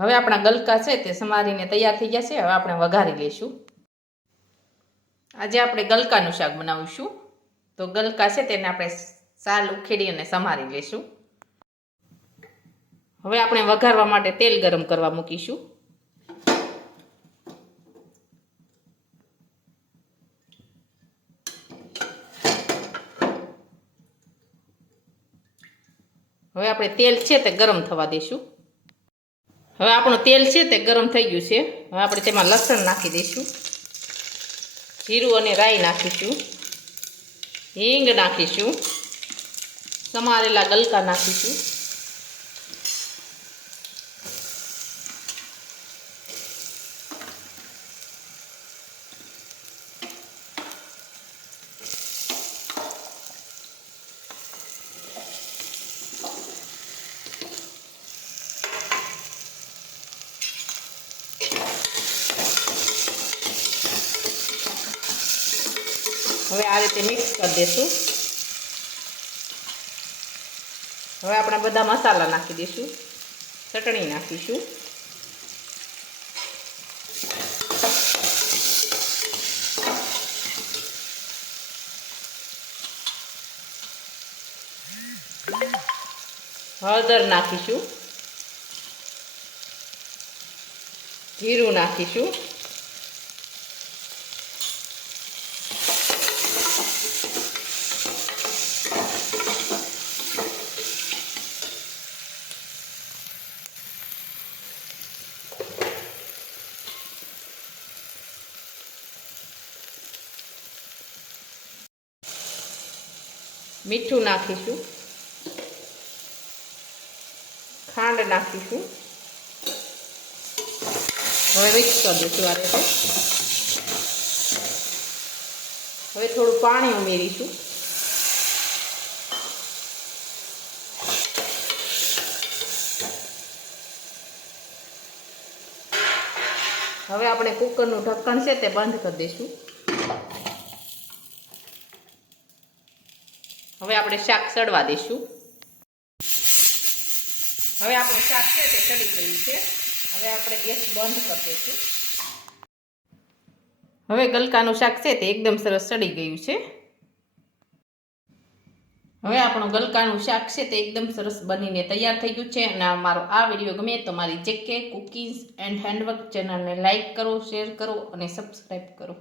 હવે આપણા ગલકા છે તે સમારીને તૈયાર થઈ ગયા છે હવે આપણે વઘારી લઈશું. આજે આપણે ગલકાનું શાક બનાવીશું. તો ગલકા છે તેને આપણે સાલ ઉખેડી અને સમારી લઈશું. હવે આપણે વઘારવા માટે તેલ ગરમ કરવા મૂકીશું. હવે આપણે તેલ છે તે ગરમ થવા દઈશું. હવે આપણું તેલ છે તે ગરમ થઈ ગયું છે. હવે આપણે તેમાં લસણ નાખી દઈશું. જીરું અને રાઈ નાખીશું. હિંગ નાખીશું. સમારેલા ગલકા નાખીશું. હવે આ રીતે મિક્સ કરી દઈશું હવે આપણે બધા મસાલા નાખી દઈશું. ચટણી નાખીશું. હળદર નાખીશું. જીરું નાખીશું. મીઠું નાખીશું. ખાંડ નાખીશું. હવે મિક્સ કરી દઈશું આ રીતે. હવે થોડું પાણી ઉમેરીશું. હવે આપણે કુકરનું ઢક્કણ છે તે બંધ કરી દઈશું. હવે આપણે શાક સડવા દઈશું. હવે આપણું શાક છે તે સડી ગયું છે. હવે આપણે ગેસ બંધ કરી દઈશું. હવે ગલકાનું શાક છે તે એકદમ સરસ સડી ગયું છે. હવે આપણું ગલકાનું શાક છે તે એકદમ સરસ બનીને તૈયાર થઈ ગયું છે અને મારો આ વીડિયો ગમે તો મારી જેકે કુકીઝ એન્ડ હેન્ડવર્ક ચેનલને લાઇક કરો, શેર કરો અને સબસ્ક્રાઈબ કરો.